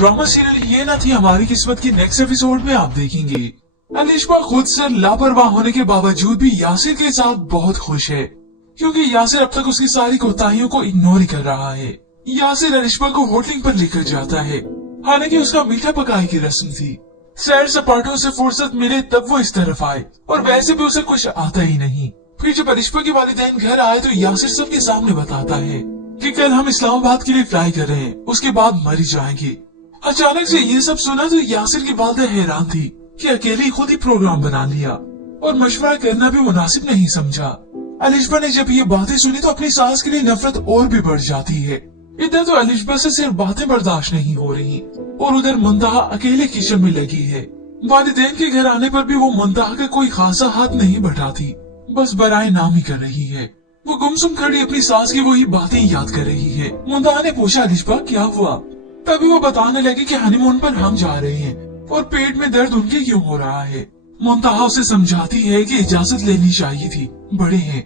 Drama serial ये ना थी हमारी किस्मत की नेक्स्ट एपिसोड में आप देखेंगे अलिशबा खुद से लापरवाह होने के बावजूद भी यासिर के साथ बहुत खुश है, क्योंकि यासिर अब तक उसकी सारी कोताहियों को इग्नोर ही कर रहा है। यासिर अलिशबा को होटलिंग पर लेकर जाता है, हालांकि उसका मीठा पकाई की रस्म थी। सैर सपाटों से फुर्सत मिले तब वो इस तरफ आए, और वैसे भी उसे कुछ आता ही नहीं। फिर जब अलिशबा के वालिदैन घर आए तो यासिर सबके सामने बताता है कि कल हम इस्लामाबाद के लिए फ्लाई कर रहे हैं, उसके बाद मर ही जाएंगे। अचानक से ये सब सुना तो यासिर की वालिदा हैरान थी कि अकेले खुद ही प्रोग्राम बना लिया और मशवरा करना भी मुनासिब नहीं समझा। अलिशबा ने जब ये बातें सुनी तो अपनी सास के लिए नफरत और भी बढ़ जाती है। इधर तो अलिशबा से सिर्फ बातें बर्दाश्त नहीं हो रही और उधर मुंतहा अकेले किचन में लगी है। वालिदैन के घर आने पर भी वो मुंतहा का कोई खासा हाथ नहीं बढ़ाती, बस बराए नाम ही कर रही है। वो गुमसुम खड़ी अपनी सास की वही बातें याद कर रही है। मुंतहा ने पूछा अलिशबा क्या हुआ, तभी वो बताने लगी कि हनीमून पर हम जा रहे हैं और पेट में दर्द उनके क्यों हो रहा है। मुंतहा उसे समझाती है कि इजाजत लेनी चाहिए थी, बड़े हैं।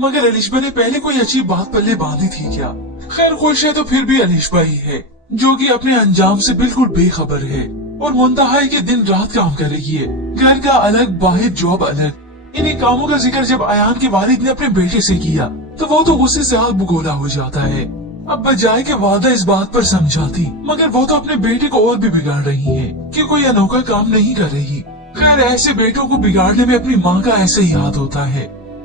मगर अलिशबा ने पहले कोई अच्छी बात पल्ले बांधी थी क्या। खैर खुश है तो फिर भी अलिशबा ही है जो कि अपने अंजाम से बिल्कुल बेखबर है और मुंतहा के दिन रात काम कर रही है। घर का अलग, बाहर जॉब अलग। इन्हीं कामों का जिक्र जब अयान के वालिद ने अपने बेटे से किया तो वो तो गुस्से से हाथ भगोला हो जाता है। अब बजाय के वादा इस बात पर समझाती, मगर वो तो अपने बेटे को और भी बिगाड़ रही है कि कोई अनोखा काम नहीं कर रही। खैर ऐसे बेटों को बिगाड़ने में अपनी माँ का ऐसे ही हाथ होता है।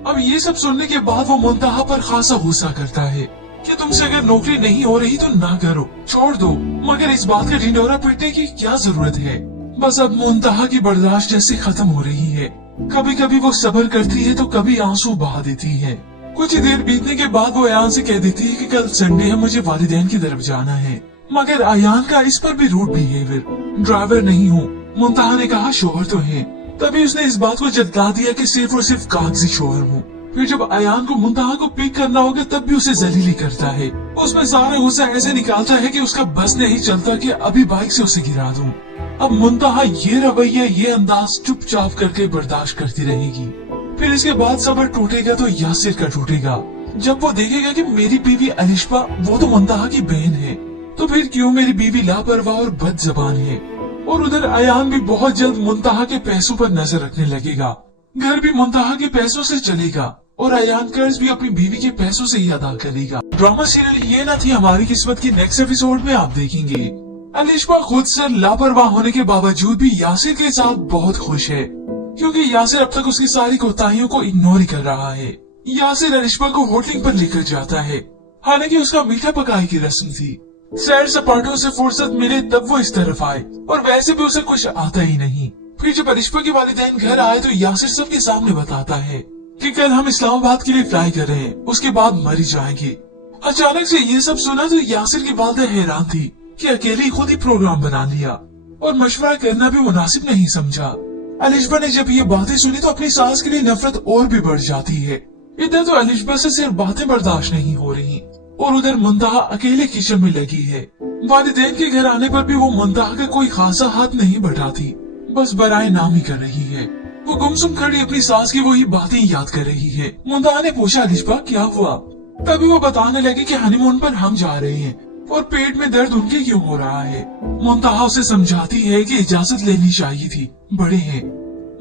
अब ये सब सुनने के बाद वो मुंतहा पर खासा गुस्सा करता है कि तुमसे अगर नौकरी नहीं हो रही तो ना करो, छोड़ दो, मगर इस बात का ढिंढोरा पीटने की क्या जरूरत है। बस अब मुंतहा की बर्दाश्त जैसे खत्म हो रही है। कभी कभी वो सब्र करती है तो कभी आंसू बहा देती है। कुछ देर बीतने के बाद वो अयान से कह देती है कि कल संडे है, मुझे वालिदैन की तरफ जाना है। मगर अयान का इस पर भी रूड बिहेवियर। ड्राइवर नहीं हूँ, मुंतहा ने कहा शोहर तो है। तभी उसने इस बात को जता दिया कि सिर्फ और सिर्फ कागजी शोहर हूँ। फिर जब अयान को मुंतहा को पिक करना होगा तब भी उसे जलीली करता है। उसमें सारा गुस्सा ऐसे निकालता है कि उसका बस नहीं चलता कि अभी बाइक से उसे गिरा दूं। अब मुंतहा ये रवैया, ये अंदाज चुपचाप करके बर्दाश्त करती रहेगी। फिर इसके बाद सब्र टूटेगा तो यासिर का टूटेगा। जब वो देखेगा कि मेरी बीवी अलिशबा वो तो मुंतहा की बहन है, तो फिर क्यों मेरी बीवी लापरवाह और बदजबान है। और उधर अयान भी बहुत जल्द मुंतहा के पैसों पर नजर रखने लगेगा। घर भी मुंतहा के पैसों से चलेगा और अयान कर्ज भी अपनी बीवी के पैसों से ही अदा करेगा। ड्रामा सीरियल ये ना थी हमारी किस्मत की नेक्स्ट एपिसोड में आप देखेंगे अलिशबा खुद से लापरवाह होने के बावजूद भी यासिर के साथ बहुत खुश है, क्योंकि यासिर अब तक उसकी सारी कोताहियों को इग्नोर ही कर रहा है। यासिर अलिशबा को होटलिंग पर लेकर जाता है, हालांकि उसका मीठा पकाई की रस्म थी। सैर सपाटों से फुर्सत मिले तब वो इस तरफ आए, और वैसे भी उसे कुछ आता ही नहीं। फिर जब अलिशबा के वालिदैन घर आए तो यासिर सबके सामने बताता है कि कल हम इस्लामाबाद के लिए फ्लाई कर रहे हैं, उसके बाद मर ही जाएंगे। अचानक से ये सब सुना तो यासिर की वालिदा हैरान थी कि अकेले खुद ही प्रोग्राम बना लिया और मशवरा करना भी मुनासिब नहीं समझा। अलिशबा ने जब ये बातें सुनी तो अपनी सास के लिए नफरत और भी बढ़ जाती है। इधर तो अलिशबा से सिर्फ बातें बर्दाश्त नहीं हो रही और उधर मुंतहा अकेले किचन में लगी है। वालिदैन के घर आने पर भी वो मुंतहा का कोई खासा हाथ नहीं बढ़ाती, बस बराए नाम ही कर रही है। वो गुमसुम खड़ी अपनी सास की वही बातें याद कर रही है। मुंतहा ने पूछा अलिशबा क्या हुआ, तभी वो बताने लगी कि हनीमून पर हम जा रहे हैं और पेट में दर्द उनके क्यों हो रहा है। मुंतहा उसे समझाती है कि इजाजत लेनी चाहिए थी, बड़े हैं।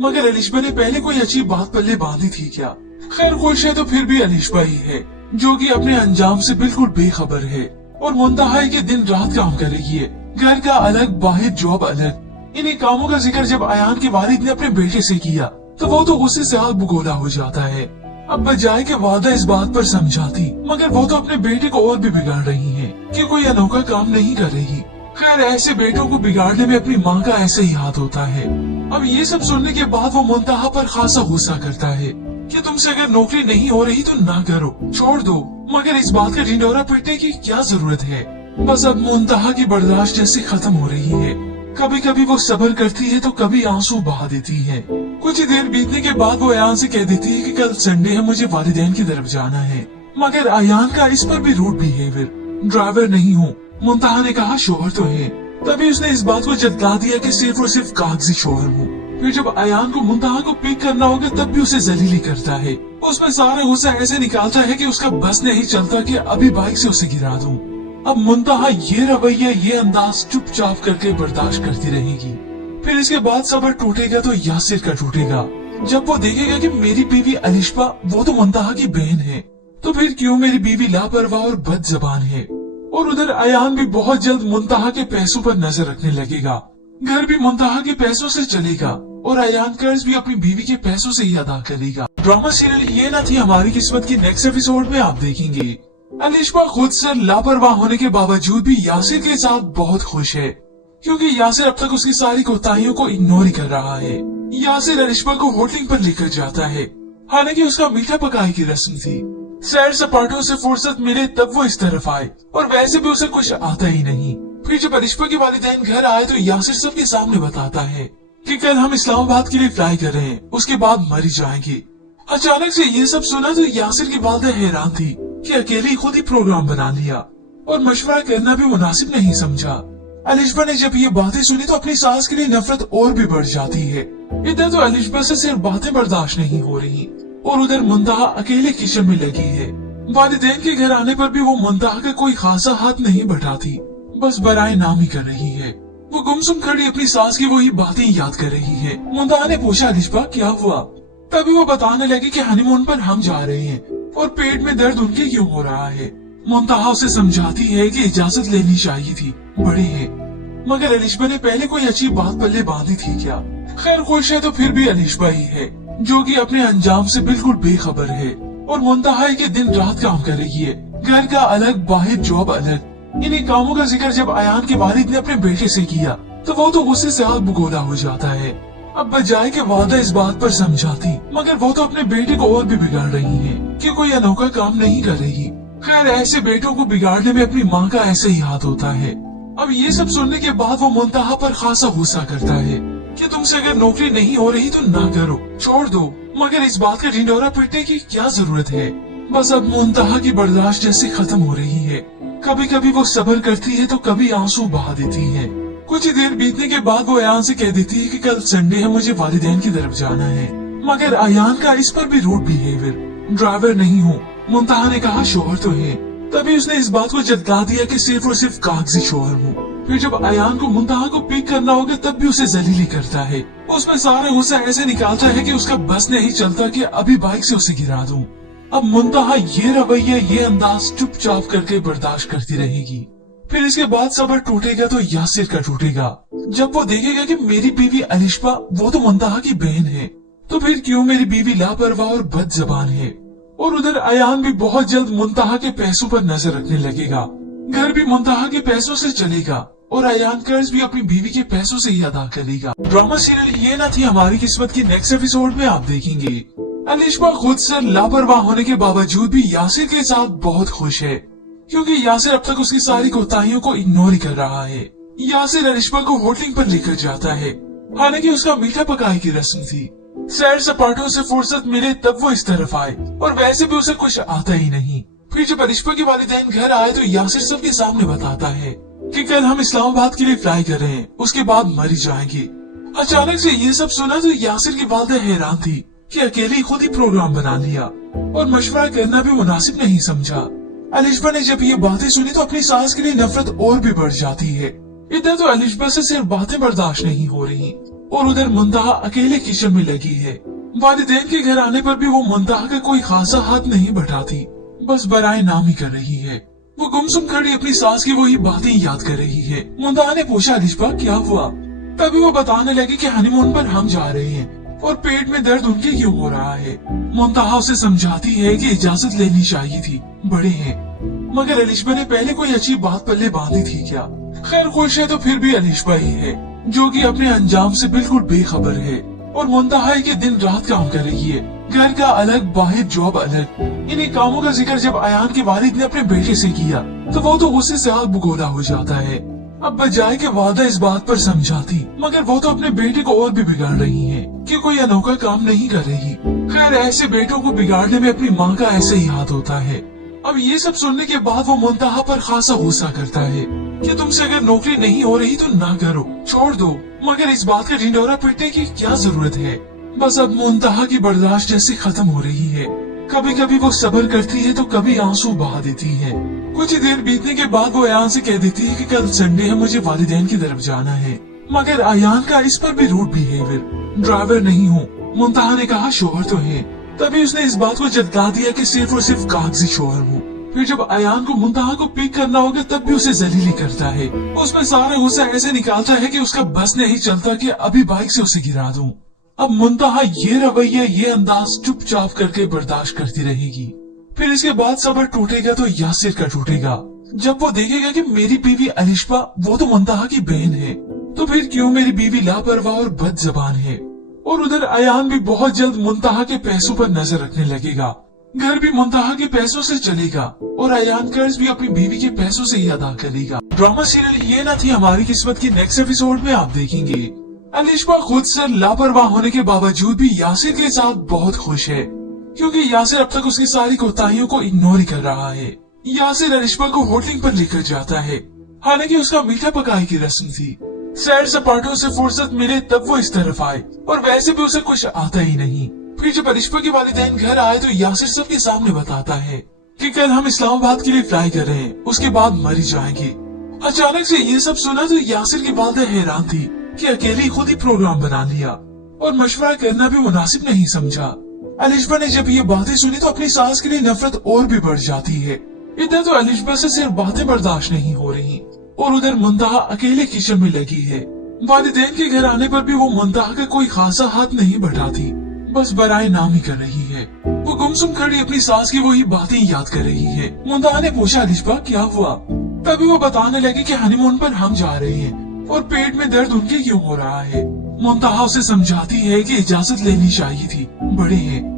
मगर अलिशबा ने पहले कोई अच्छी बात पल्ले बांधी थी क्या। खैर खुश है तो फिर भी अलिशबा ही है जो कि अपने अंजाम से बिल्कुल बेखबर है और मुंतहा के दिन रात काम कर रही है। घर का अलग, बाहर जॉब अलग। इन्हीं कामों का जिक्र जब अयान के वालिद ने अपने बेटे से किया तो वो तो गुस्से से हाथ भगोला हो जाता है। अब बजाय के वादा इस बात पर समझाती, मगर वो तो अपने बेटे को और भी बिगाड़ रही है कि कोई अनोखा काम नहीं कर रही। खैर ऐसे बेटों को बिगाड़ने में अपनी माँ का ऐसे ही हाथ होता है। अब ये सब सुनने के बाद वो मुंतहा पर खासा गुस्सा करता है कि तुमसे अगर नौकरी नहीं हो रही तो ना करो, छोड़ दो, मगर इस बात का ढिंढोरा पीटने की क्या जरूरत है। बस अब मुंतहा की बर्दाश्त जैसे खत्म हो रही है। कभी कभी वो सब्र करती है तो कभी आंसू बहा देती है। कुछ देर बीतने के बाद वो अयान से कह देती है कि कल संडे है, मुझे वालिदैन की तरफ जाना है। मगर अयान का इस पर भी रूड बिहेवियर। ड्राइवर नहीं हूँ, मुंतहा ने कहा शोहर तो है। तभी उसने इस बात को जता दिया कि सिर्फ और सिर्फ कागजी शोहर हूँ। फिर जब अयान को मुंतहा को पिक करना होगा तब भी उसे जलीली करता है। उसमें सारा गुस्सा ऐसे निकालता है कि उसका बस नहीं चलता कि अभी बाइक से उसे गिरा दूं। अब मुंतहा ये रवैया, ये अंदाज चुपचाप करके बर्दाश्त करती रहेगी। फिर इसके बाद सब्र टूटेगा तो यासिर का टूटेगा। जब वो देखेगा कि मेरी बीवी अलिशबा वो तो मुंतहा की बहन है, तो फिर क्यों मेरी बीवी लापरवाह और बदजबान है। और उधर अयान भी बहुत जल्द मुंतहा के पैसों पर नजर रखने लगेगा। घर भी मुंतहा के पैसों से चलेगा और अयान कर्ज भी अपनी बीवी के पैसों से ही अदा करेगा। ड्रामा सीरियल ये ना थी हमारी किस्मत की नेक्स्ट एपिसोड में आप देखेंगे अलिशबा खुद से लापरवाह होने के बावजूद भी यासिर के साथ बहुत खुश है, क्योंकि यासिर अब तक उसकी सारी कोताहियों को इग्नोर ही कर रहा है। यासिर अलिशबा को होटलिंग पर लेकर जाता है, हालांकि उसका मीठा पकाई की रस्म थी। सैर सपाटों से फुर्सत मिले तब वो इस तरफ आए, और वैसे भी उसे कुछ आता ही नहीं। फिर जब अलिशबा के वालिदैन घर आए तो यासिर सबके सामने बताता है कि कल हम इस्लामाबाद के लिए फ्लाई कर रहे हैं, उसके बाद मर ही जाएंगे। अचानक से ये सब सुना तो यासिर की वालिदा हैरान थी कि अकेले खुद ही प्रोग्राम बना लिया और मशवरा करना भी मुनासिब नहीं समझा। अलिशबा ने जब ये बातें सुनी तो अपनी सास के लिए नफरत और भी बढ़ जाती है। इधर तो अलिशबा से सिर्फ बातें बर्दाश्त नहीं हो रही और उधर मुंतहा अकेले किचन में लगी है। वालिदैन के घर आने पर भी वो मुंतहा का कोई खासा हाथ नहीं बढ़ाती, बस बराए नाम ही कर रही है। वो गुमसुम खड़ी अपनी सास की वही बातें याद कर रही है। मुंतहा ने पूछा अलिशबा क्या हुआ, तभी वो बताने लगी कि हनीमून पर हम जा रहे हैं और पेट में दर्द उनके क्यों हो रहा है। मुंतहा उसे समझाती है कि इजाजत लेनी चाहिए थी, बड़े हैं। मगर अलिशबा ने पहले कोई अच्छी बात पल्ले बांधी थी क्या। खैर खुश है तो फिर भी अलिशबा ही है जो कि अपने अंजाम से बिल्कुल बेखबर है और मुंतहा के दिन रात काम कर रही है। घर का अलग, बाहर जॉब अलग। इन्हीं कामों का जिक्र जब अयान के वालिद ने अपने बेटे से किया तो वो तो गुस्से से आग बगोला हो जाता है। अब बजाय के वादा इस बात पर समझाती, मगर वो तो अपने बेटे को और भी बिगाड़ रही है कि कोई अनोखा काम नहीं कर रही। खैर ऐसे बेटों को बिगाड़ने में अपनी माँ का ऐसे ही हाथ होता है। अब ये सब सुनने के बाद वो मुंतहा पर खासा गुस्सा करता है कि तुमसे अगर नौकरी नहीं हो रही तो ना करो, छोड़ दो। मगर इस बात का ढिंढोरा पीटने की क्या जरूरत है। बस अब मुंतहा की बर्दाश्त जैसे खत्म हो रही है। कभी कभी वो सब्र करती है तो कभी आंसू बहा देती है। कुछ ही देर बीतने के बाद वो अयान से कह देती है कि कल संडे है, मुझे वालिदैन की तरफ जाना है। मगर अयान का इस पर भी रूड बिहेवियर। ड्राइवर नहीं हूँ, मुंतहा ने कहा शोहर तो है। तभी उसने इस बात को जता दिया कि सिर्फ और सिर्फ कागजी शोहर हूँ। फिर जब अयान को मुंतहा को पिक करना होगा तब भी उसे जलीली करता है। उसमें सारा गुस्सा ऐसे निकालता है कि उसका बस नहीं चलता कि अभी बाइक से उसे गिरा दूं। अब मुंतहा ये रवैया, ये अंदाज चुपचाप करके बर्दाश्त करती रहेगी। फिर इसके बाद सब्र टूटेगा तो यासिर का टूटेगा। जब वो देखेगा कि मेरी बीवी अलिशबा वो तो मुंतहा की बहन है, तो फिर क्यों मेरी बीवी लापरवाह और बदजबान है। और उधर अयान भी बहुत जल्द मुंतहा के पैसों पर नजर रखने लगेगा। घर भी मुंतहा के पैसों से चलेगा और अयान कर्ज भी अपनी बीवी के पैसों से ही अदा करेगा। ड्रामा सीरियल ये ना थी हमारी किस्मत की नेक्स्ट एपिसोड में आप देखेंगे अलिशबा खुद से लापरवाह होने के बावजूद भी यासिर के साथ बहुत खुश है, क्योंकि यासिर अब तक उसकी सारी कोताहियों को इग्नोर ही कर रहा है। यासिर अलिशबा को होटलिंग पर लेकर जाता है, हालांकि उसका मीठा पकाई की रस्म थी। सैर सपाटों से फुर्सत मिले तब वो इस तरफ आए, और वैसे भी उसे कुछ आता ही नहीं। फिर जब अलिशबा के वालिदैन घर आए तो यासिर सबके सामने बताता है कि कल हम इस्लामाबाद के लिए फ्लाई कर रहे हैं, उसके बाद मर ही जाएंगे। अचानक से ये सब सुना तो यासिर की वालिदा हैरान थी कि अकेले खुद ही प्रोग्राम बना लिया और मशवरा करना भी मुनासिब नहीं समझा। अलिशबा ने जब ये बातें सुनी तो अपनी सास के लिए नफरत और भी बढ़ जाती है। इधर तो अलिशबा से सिर्फ बातें बर्दाश्त नहीं हो रही और उधर मुंतहा अकेले किचन में लगी है। वालिदैन के घर आने पर भी वो मुंतहा का कोई खासा हाथ नहीं बढ़ाती, बस बराए नाम ही कर रही है। वो गुमसुम खड़ी अपनी सास की वही बातें याद कर रही है। मुंतहा ने पूछा अलिशबा क्या हुआ, तभी वो बताने लगी कि हनीमून पर हम जा रहे हैं और पेट में दर्द उनके क्यों हो रहा है। मुंतहा उसे समझाती है कि इजाजत लेनी चाहिए थी, बड़े हैं। मगर अलिशबा ने पहले कोई अच्छी बात पल्ले बांधी थी क्या। खैर खुश है तो फिर भी अलिशबा ही है जो कि अपने अंजाम से बिल्कुल बेखबर है और मुंतहा के दिन रात काम कर रही है। घर का अलग, बाहर जॉब अलग। इन्हीं कामों का जिक्र जब अयान के वालिद ने अपने बेटे से किया तो वो तो गुस्से से आग बगोला हो जाता है। अब बजाय के वादा इस बात पर समझाती, मगर वो तो अपने बेटे को और भी बिगाड़ रही है कि कोई अनोखा काम नहीं कर रही। खैर ऐसे बेटों को बिगाड़ने में अपनी माँ का ऐसे ही हाथ होता है। अब ये सब सुनने के बाद वो मुंतहा पर खासा गुस्सा करता है कि तुमसे अगर नौकरी नहीं हो रही तो ना करो, छोड़ दो। मगर इस बात का ढिंढोरा पीटने की क्या जरूरत है। बस अब मुंतहा की बर्दाश्त जैसे खत्म हो रही है। कभी कभी वो सब्र करती है तो कभी आंसू बहा देती है। कुछ ही देर बीतने के बाद वो अयान से कह देती है कि कल संडे है, मुझे वालिदैन की तरफ जाना है। मगर अयान का इस पर भी रूड बिहेवियर। ड्राइवर नहीं हूँ, मुंतहा ने कहा शोहर तो है। तभी उसने इस बात को जता दिया कि सिर्फ और सिर्फ कागजी शोहर हूँ। फिर जब अयान को मुंतहा को पिक करना होगा तब भी उसे जलीली करता है। उसमें सारा गुस्सा ऐसे निकालता है कि उसका बस नहीं चलता कि अभी बाइक से उसे गिरा दूं। अब मुंतहा ये रवैया, ये अंदाज चुपचाप करके बर्दाश्त करती रहेगी। फिर इसके बाद सबर टूटेगा तो यासिर का टूटेगा। जब वो देखेगा कि मेरी बीवी अलिशबा वो तो मुंतहा की बहन है, तो फिर क्यों मेरी बीवी लापरवाह और बदजबान है। और उधर अयान भी बहुत जल्द मुंतहा के पैसों पर नजर रखने लगेगा। घर भी मुंतहा के पैसों से चलेगा और अयान कर्ज भी अपनी बीवी के पैसों से ही अदा करेगा। ड्रामा सीरियल ये ना थी हमारी किस्मत की नेक्स्ट एपिसोड में आप देखेंगे। अलिशबा खुद से लापरवाह होने के बावजूद भी यासिर के साथ बहुत खुश है, क्योंकि यासिर अब तक उसकी सारी कोताहियों को इग्नोर ही कर रहा है। यासिर अलिशबा को होटलिंग पर लेकर जाता है, हालांकि उसका मीठा पकाई की रस्म थी। सैर सपाटों से फुर्सत मिले तब वो इस तरफ आए, और वैसे भी उसे कुछ आता ही नहीं। फिर जब अलिशबा के वालिदैन घर आए तो यासिर सबके सामने बताता है कि कल हम इस्लामाबाद के लिए फ्लाई कर रहे हैं, उसके बाद मर ही जाएंगे। अचानक से ये सब सुना तो यासिर की वालिदा हैरान थी कि अकेले खुद ही प्रोग्राम बना लिया और मशवरा करना भी मुनासिब नहीं समझा। अलिशबा ने जब ये बातें सुनी तो अपनी सास के लिए नफरत और भी बढ़ जाती है। इधर तो अलिशबा से सिर्फ बातें बर्दाश्त नहीं हो रही और उधर मुंतहा अकेले किचन में लगी है। वालिदैन के घर आने पर भी वो मुंतहा का कोई खासा हाथ नहीं बढ़ाती, बस बराए नाम ही कर रही है। वो गुमसुम खड़ी अपनी सास की वही बातें याद कर रही है। मुंतहा ने पूछा अलिशबा क्या हुआ? तभी वो बताने लगी कि हनीमून पर हम जा रहे हैं और पेट में दर्द उनके क्यों हो रहा है। मुंतहा उसे समझाती है कि इजाजत लेनी चाहिए थी, बड़े हैं।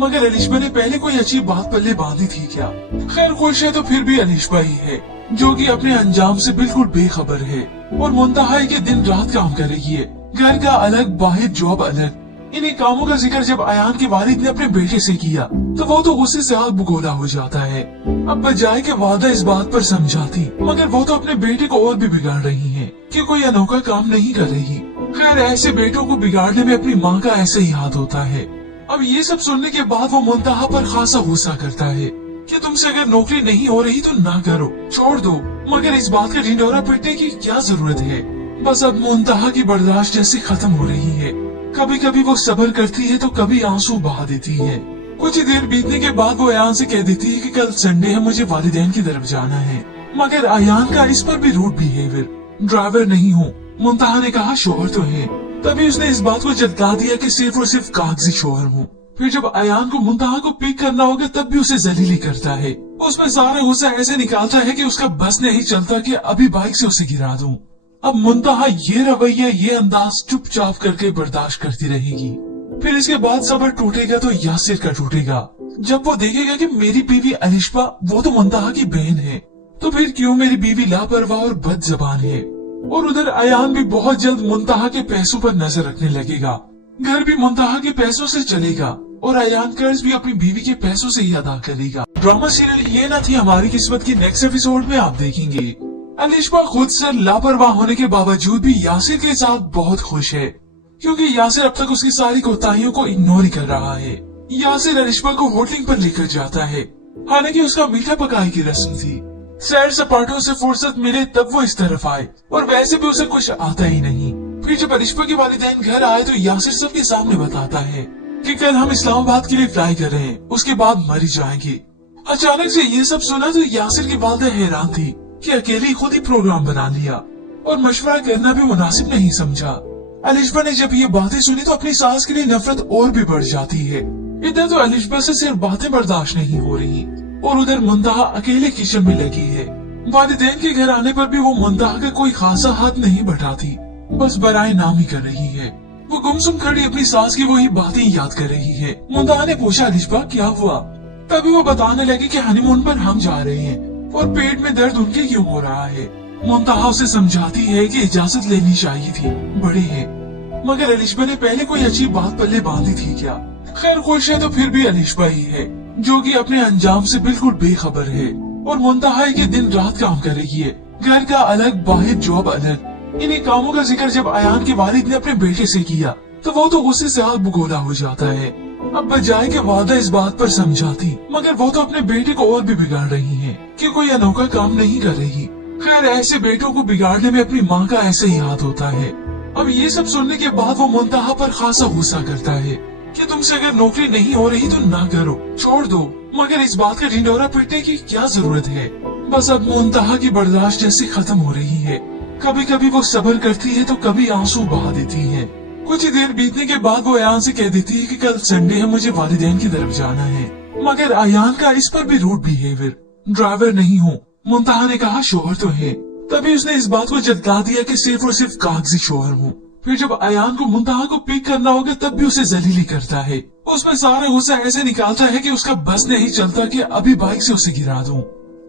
मगर अलिशबा ने पहले कोई अच्छी बात पल्ले बांधी थी क्या? खैर खुश है तो फिर भी अलिशबा ही है जो कि अपने अंजाम से बिल्कुल बेखबर है और मुंतहा है कि दिन रात काम कर रही है। घर का अलग, बाहर जॉब अलग। इन्हीं कामों का जिक्र जब अयान के वालिद ने अपने बेटे से किया तो वो तो गुस्से से आग बगोला हो जाता है। अब बजाय के वादा इस बात पर समझाती, मगर वो तो अपने बेटे को और भी बिगाड़ रही है कि कोई अनोखा काम नहीं कर रही। खैर ऐसे बेटों को बिगाड़ने में अपनी माँ का ऐसे ही हाथ होता है। अब ये सब सुनने के बाद वो मुंतहा पर खासा गुस्सा करता है कि तुमसे अगर नौकरी नहीं हो रही तो ना करो, छोड़ दो। मगर इस बात का ढिंढोरा पीटने की क्या जरूरत है? बस अब मुंतहा की बर्दाश्त जैसे खत्म हो रही है। कभी कभी वो सब्र करती है तो कभी आंसू बहा देती है। कुछ ही देर बीतने के बाद वो अयान से कह देती है कि कल संडे है, मुझे वालिदैन की तरफ जाना है। मगर अयान का इस पर भी रूड बिहेवियर। ड्राइवर नहीं हूँ, मुंतहा ने कहा शोहर तो है। तभी उसने इस बात को जता दिया कि सिर्फ और सिर्फ कागजी शोहर हूँ। फिर जब अयान को मुंतहा को पिक करना होगा तब भी उसे जलीली करता है। उसमें सारा गुस्सा ऐसे निकालता है कि उसका बस नहीं चलता कि अभी बाइक से उसे गिरा दूं। अब मुंतहा ये रवैया, ये अंदाज चुपचाप करके बर्दाश्त करती रहेगी। फिर इसके बाद सबर टूटेगा तो यासिर का टूटेगा। जब वो देखेगा कि मेरी बीवी अलिशबा वो तो मुंतहा की बहन है, तो फिर क्यों मेरी बीवी लापरवाह और बदजबान है। और उधर अयान भी बहुत जल्द मुंतहा के पैसों पर नजर रखने लगेगा। घर भी मुंतहा के पैसों से चलेगा और अयान कर्ज भी अपनी बीवी के पैसों से ही अदा करेगा। ड्रामा सीरियल ये ना थी हमारी किस्मत की नेक्स्ट एपिसोड में आप देखेंगे। अलिशबा खुद से लापरवाह होने के बावजूद भी यासिर के साथ बहुत खुश है, क्योंकि यासिर अब तक उसकी सारी कोताहियों को इग्नोर ही कर रहा है। यासिर अलिशबा को होटलिंग पर लेकर जाता है, हालांकि उसका मीठा पकाई की रस्म थी। सैर सपाटों से फुर्सत मिले तब वो इस तरफ आए, और वैसे भी उसे कुछ आता ही नहीं। फिर जब अलिशबा के वालिदैन घर आए तो यासिर सबके सामने बताता है कि कल हम इस्लामाबाद के लिए फ्लाई कर रहे हैं, उसके बाद मर ही जाएंगे। अचानक से ये सब सुना तो यासिर की वालिदा हैरान थी कि अकेले खुद ही प्रोग्राम बना लिया और मशवरा करना भी मुनासिब नहीं समझा। अलिशबा ने जब ये बातें सुनी तो अपनी सास के लिए नफरत और भी बढ़ जाती है। इधर तो अलिशबा से सिर्फ बातें बर्दाश्त नहीं हो रही और उधर मुंतहा अकेले किचन में लगी है। वालिदैन के घर आने पर भी वो मुंतहा का कोई खासा हाथ नहीं बढ़ाती, बस बराए नाम ही कर रही है। वो गुमसुम खड़ी अपनी सास की वही बातें याद कर रही है। मुंतहा ने पूछा अलिशबा क्या हुआ? तभी वो बताने लगी कि हनीमून पर हम जा रहे हैं और पेट में दर्द उनके क्यों हो रहा है। मुंतहा उसे समझाती है कि इजाजत लेनी चाहिए थी, बड़े हैं। मगर अलिशबा ने पहले कोई अच्छी बात पल्ले बांधी थी क्या? खैर खुश है तो फिर भी अलिशबा ही है जो कि अपने अंजाम से बिल्कुल बेखबर है और मुंतहा है कि दिन रात काम कर रही है। घर का अलग, बाहर जॉब अलग। इन्हीं कामों का जिक्र जब अयान के वालिद ने अपने बेटे से किया तो वो तो गुस्से से आग बगोला हो जाता है। अब बजाय के वादा इस बात पर समझाती, मगर वो तो अपने बेटे को और भी बिगाड़ रही है कि कोई अनोखा काम नहीं कर रही। खैर, ऐसे बेटों को बिगाड़ने में अपनी माँ का ऐसे ही हाथ होता है। अब ये सब सुनने के बाद वो मुंतहा पर खासा गुस्सा करता है कि तुमसे अगर नौकरी नहीं हो रही तो ना करो, छोड़ दो, मगर इस बात का ढिंढोरा पीटने की क्या जरूरत है। बस अब मुंतहा की बर्दाश्त जैसे खत्म हो रही है। कभी कभी वो सब्र करती है तो कभी आंसू बहा देती है। कुछ ही देर बीतने के बाद वो अयान से कह देती है कि कल संडे है, मुझे वालिदैन की तरफ जाना है। मगर अयान का इस पर भी रूड बिहेवियर। ड्राइवर नहीं हूँ, मुंतहा ने कहा शोहर तो है। तभी उसने इस बात को जता दिया कि सिर्फ और सिर्फ कागजी शोहर हूँ। फिर जब अयान को मुंतहा को पिक करना होगा तब भी उसे जलीली करता है। उसमें सारा गुस्सा ऐसे निकालता है कि उसका बस नहीं चलता कि अभी बाइक से उसे गिरा दूं।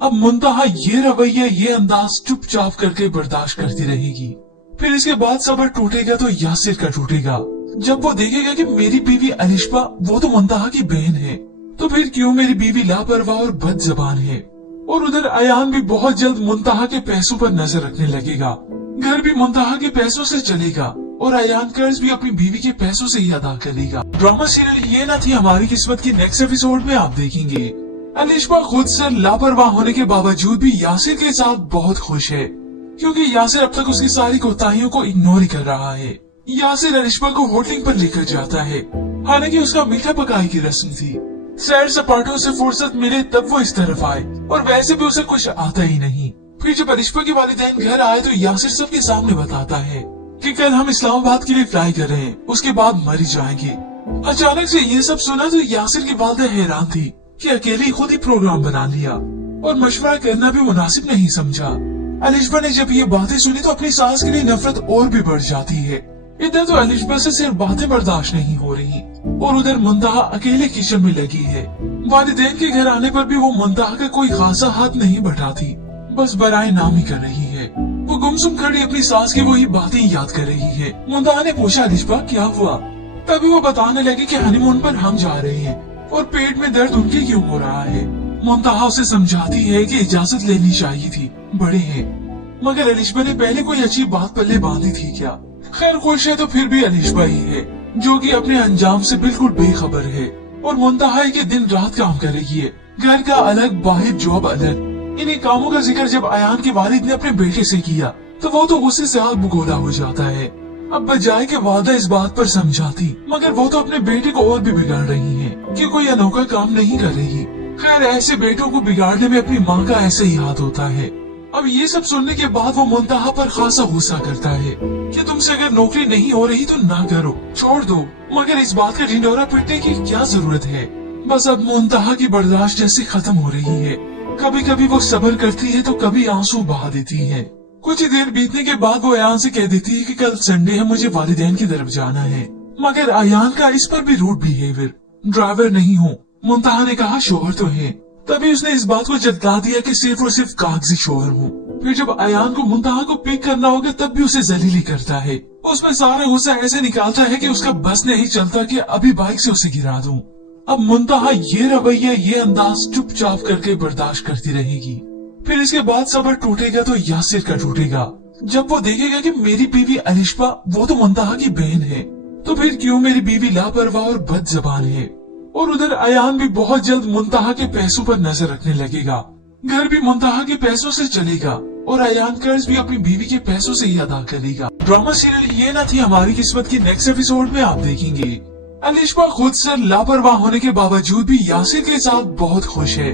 अब मुंतहा ये रवैया, ये अंदाज चुपचाप करके बर्दाश्त करती रहेगी। फिर इसके बाद सब्र टूटेगा तो यासिर का टूटेगा। जब वो देखेगा कि मेरी बीवी अलिशबा वो तो मुंतहा की बहन है, तो फिर क्यों मेरी बीवी लापरवाह और बदजबान है। और उधर अयान भी बहुत जल्द मुंतहा के पैसों पर नजर रखने लगेगा। घर भी मुंतहा के पैसों से चलेगा और अयान कर्ज भी अपनी बीवी के पैसों से ही अदा करेगा। ड्रामा सीरियल ये ना थी हमारी किस्मत की नेक्स्ट एपिसोड में आप देखेंगे अलिशबा खुद से लापरवाह होने के बावजूद भी यासिर के साथ बहुत खुश है, क्योंकि यासिर अब तक उसकी सारी कोताहियों को इग्नोर ही कर रहा है। यासिर अलिशबा को होटलिंग पर लेकर जाता है, हालांकि उसका मीठा पकाई की रस्म थी। सैर सपाटों से फुर्सत मिले तब वो इस तरफ आए, और वैसे भी उसे कुछ आता ही नहीं। फिर जब अलिशबा के वालिदैन घर आए तो यासिर सबके सामने बताता है कि कल हम इस्लामाबाद के लिए फ्लाई कर रहे हैं, उसके बाद मर ही जाएंगे। अचानक से ये सब सुना तो यासिर की वालिदा हैरान थी कि अकेले खुद ही प्रोग्राम बना लिया और मशवरा करना भी मुनासिब नहीं समझा। अलिशबा ने जब ये बातें सुनी तो अपनी सास के लिए नफरत और भी बढ़ जाती है। इधर तो अलिशबा से सिर्फ बातें बर्दाश्त नहीं हो रही और उधर मुंतहा अकेले किचन में लगी है। वालिदैन के घर आने पर भी वो मुंतहा का कोई खासा हाथ नहीं बटाती, बस बराए नाम ही कर रही है। वो गुमसुम खड़ी अपनी सास की वही बातें याद कर रही है। मुंतहा ने पूछा अलिशबा क्या हुआ, तभी वो बताने लगी कि हनीमून पर हम जा रहे हैं और पेट में दर्द उनके क्यों हो रहा है। मुंतहा उसे समझाती है कि इजाजत लेनी चाहिए थी, बड़े हैं। मगर अलिशबा ने पहले कोई अच्छी बात पल्ले बांधी थी क्या। खैर खुश है तो फिर भी अलिशबा ही है जो कि अपने अंजाम से बिल्कुल बेखबर है और मुंतहा के दिन रात काम कर रही है। घर का अलग, बाहर जॉब अलग। इन्हीं कामों का जिक्र जब अयान के वालिद ने अपने बेटे से किया तो वो तो गुस्से से आग बगोला हो जाता है। अब बजाय के वादा इस बात पर समझाती, मगर वो तो अपने बेटे को और भी बिगाड़ रही है कि कोई अनोखा काम नहीं कर रही। खैर, ऐसे बेटों को बिगाड़ने में अपनी माँ का ऐसे ही हाथ होता है। अब ये सब सुनने के बाद वो मुंतहा पर खासा गुस्सा करता है कि तुमसे अगर नौकरी नहीं हो रही तो ना करो, छोड़ दो, मगर इस बात का ढिंढोरा पीटने की क्या जरूरत है। बस अब मुंतहा की बर्दाश्त जैसे खत्म हो रही है। कभी कभी वो सब्र करती है तो कभी आंसू बहा देती है। कुछ ही देर बीतने के बाद वो अयान से कह देती है कि कल संडे है, मुझे वालिदैन की तरफ जाना है। मगर अयान का इस पर भी रूड बिहेवियर। ड्राइवर नहीं हूँ, मुंतहा ने कहा शोहर तो है। तभी उसने इस बात को जता दिया कि सिर्फ और सिर्फ कागजी शोहर हूँ। फिर जब अयान को मुंतहा को पिक करना होगा तब भी उसे जलीली करता है। उसमें सारा गुस्सा ऐसे निकालता है कि उसका बस नहीं चलता कि अभी बाइक से उसे गिरा दूं। अब मुंतहा ये रवैया, ये अंदाज चुपचाप करके बर्दाश्त करती रहेगी। फिर इसके बाद सब्र टूटेगा तो यासिर का टूटेगा। जब वो देखेगा कि मेरी बीवी अलिशबा वो तो मुंतहा की बहन है, तो फिर क्यों मेरी बीवी लापरवाह और बदजबान है। और उधर अयान भी बहुत जल्द मुंतहा के पैसों पर नजर रखने लगेगा। घर भी मुंतहा के पैसों से चलेगा और अयान कर्ज भी अपनी बीवी के पैसों से ही अदा करेगा। ड्रामा सीरियल ये ना थी हमारी किस्मत की नेक्स्ट एपिसोड में आप देखेंगे अलिशबा खुद से लापरवाह होने के बावजूद भी यासिर के साथ बहुत खुश है,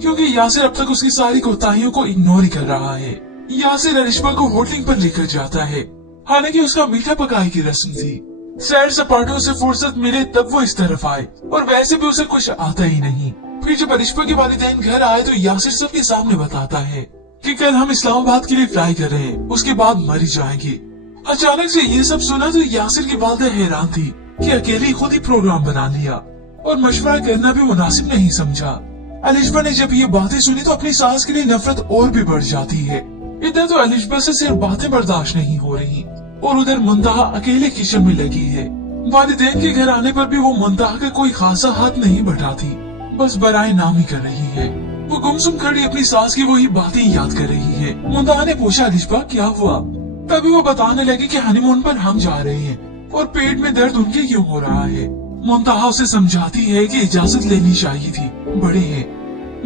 क्योंकि यासिर अब तक उसकी सारी कोताहियों को इग्नोर ही कर रहा है। यासिर अलिशबा को होटलिंग पर लेकर जाता है, हालांकि उसका मीठा पकाई की रस्म थी। सैर सपाटों से फुर्सत मिले तब वो इस तरफ आए, और वैसे भी उसे कुछ आता ही नहीं। फिर जब अलिशबा के वालिदैन घर आए तो यासिर सबके सामने बताता है कि कल हम इस्लामाबाद के लिए फ्लाई कर रहे हैं, उसके बाद मर ही जाएंगे। अचानक से ये सब सुना तो यासिर की वालिदा हैरान थी कि अकेले खुद ही प्रोग्राम बना लिया और मशवरा करना भी मुनासिब नहीं समझा। अलिशबा ने जब ये बातें सुनी तो अपनी सास के लिए नफरत और भी बढ़ जाती है। इधर तो अलिशबा से सिर्फ बातें बर्दाश्त नहीं हो रही और उधर मुंतहा अकेले किचन में लगी है। वालिदैन के घर आने पर भी वो मुंतहा का कोई खासा हाथ नहीं बटाती, बस बराए नाम ही कर रही है। वो गुमसुम खड़ी अपनी सास की वही बातें याद कर रही है। मुंतहा ने पूछा अलिशबा क्या हुआ, तभी वो बताने लगी कि हनीमून पर हम जा रहे हैं और पेट में दर्द उनके क्यों हो रहा है। मुंतहा उसे समझाती है कि इजाजत लेनी चाहिए थी, बड़े हैं।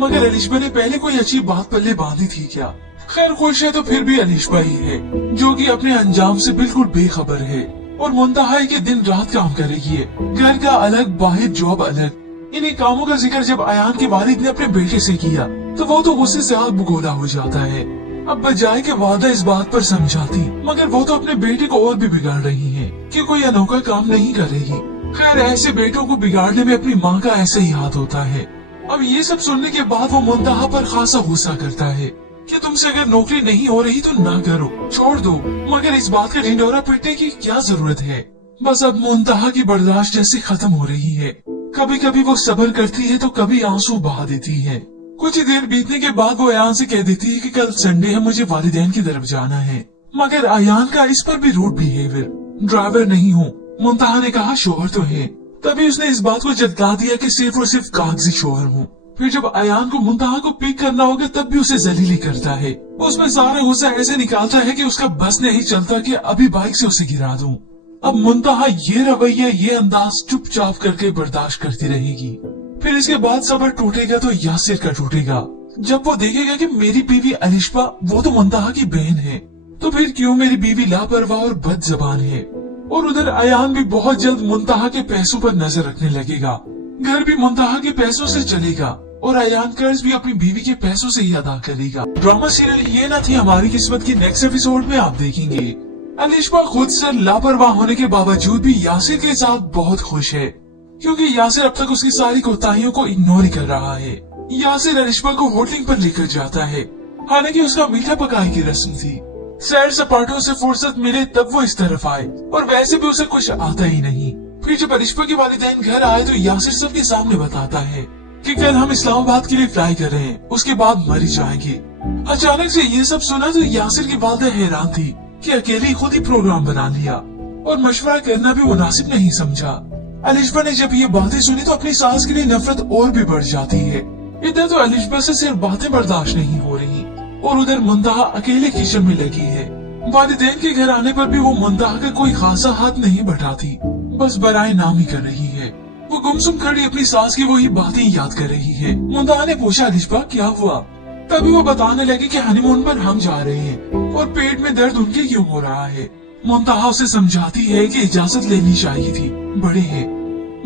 मगर अलिशबा ने पहले कोई अच्छी बात पल्ले बांधी थी क्या? खैर खुश है तो फिर भी अलिशबा ही है, जो कि अपने अंजाम से बिल्कुल बेखबर है और मुंतहा है कि दिन रात काम करेगी है। घर का अलग, बाहर जॉब अलग। इन्हीं कामों का जिक्र जब अयान के वालिद ने अपने बेटे से किया तो वो तो गुस्से से आग बगोला हो जाता है। अब बजाय के वादा इस बात पर समझाती, मगर वो तो अपने बेटे को और भी बिगाड़ रही है कि कोई अनोखा काम नहीं करेगी। खैर ऐसे बेटों को बिगाड़ने में अपनी माँ का ऐसा ही हाथ होता है। अब ये सब सुनने के बाद वो मुंतहा पर खासा गुस्सा करता है कि तुमसे अगर नौकरी नहीं हो रही तो ना करो, छोड़ दो, मगर इस बात का ढिंढोरा पीटने की क्या जरूरत है। बस अब मुंतहा की बर्दाश्त जैसे खत्म हो रही है। कभी कभी वो सब्र करती है तो कभी आंसू बहा देती है। कुछ ही देर बीतने के बाद वो अयान से कह देती है कि कल संडे है, मुझे वालिदैन की तरफ जाना है। मगर अयान का इस पर भी रूड बिहेवियर। ड्राइवर नहीं हूँ, मुंतहा ने कहा शोहर तो है। तभी उसने इस बात को जता दिया कि सिर्फ और सिर्फ कागजी शोहर हूँ। फिर जब अयान को मुंतहा को पिक करना होगा तब भी उसे जलीली करता है। उसमें सारा गुस्सा ऐसे निकालता है कि उसका बस नहीं चलता कि अभी बाइक से उसे गिरा दूं। अब मुंतहा ये रवैया, ये अंदाज चुपचाप करके बर्दाश्त करती रहेगी। फिर इसके बाद सब्र टूटेगा तो यासिर का टूटेगा। जब वो देखेगा कि मेरी बीवी अलिशबा वो तो मुंतहा की बहन है, तो फिर क्यों मेरी बीवी लापरवाह और बदजबान है। और उधर अयान भी बहुत जल्द मुंतहा के पैसों पर नजर रखने लगेगा। घर भी मुंतहा के पैसों से चलेगा और अयान कर्ज भी अपनी बीवी के पैसों से ही अदा करेगा। ड्रामा सीरियल ये ना थी हमारी किस्मत की नेक्स्ट एपिसोड में आप देखेंगे अलिशबा खुद से लापरवाह होने के बावजूद भी यासिर के साथ बहुत खुश है, क्योंकि यासिर अब तक उसकी सारी कोताहियों को इग्नोर ही कर रहा है। यासिर अलिशबा को होटलिंग पर लेकर जाता है, हालांकि उसका मीठा पकाई की रस्म थी। सैर सपाटों से फुर्सत मिले तब वो इस तरफ आए और वैसे भी उसे कुछ आता ही नहीं। फिर जब अलिशबा के वालिदैन घर आए तो यासिर सबके सामने बताता है कि कल हम इस्लामाबाद के लिए फ्लाई कर रहे हैं, उसके बाद मर जाएंगे। अचानक से ये सब सुना तो यासिर की वालिदा हैरान थी कि अकेले खुद ही प्रोग्राम बना लिया और मशवरा करना भी मुनासिब नहीं समझा। अलिशबा ने जब ये बातें सुनी तो अपनी सास के लिए नफरत और भी बढ़ जाती है। इधर तो अलिशबा से सिर्फ बातें बर्दाश्त नहीं हो रही और उधर मुंतहा अकेले किचन में लगी है। वालिदैन के घर आने पर भी वो मुंतहा का कोई खासा हाथ नहीं बढ़ाती, बस बराए नाम ही कर रही है। वो गुमसुम खड़ी अपनी सास की वही बातें याद कर रही है। मुंतहा ने पूछा अलिशबा क्या हुआ? तभी वो बताने लगी कि हनीमून पर हम जा रहे हैं और पेट में दर्द उनके क्यों हो रहा है। मुंतहा उसे समझाती है कि इजाजत लेनी चाहिए थी, बड़े हैं।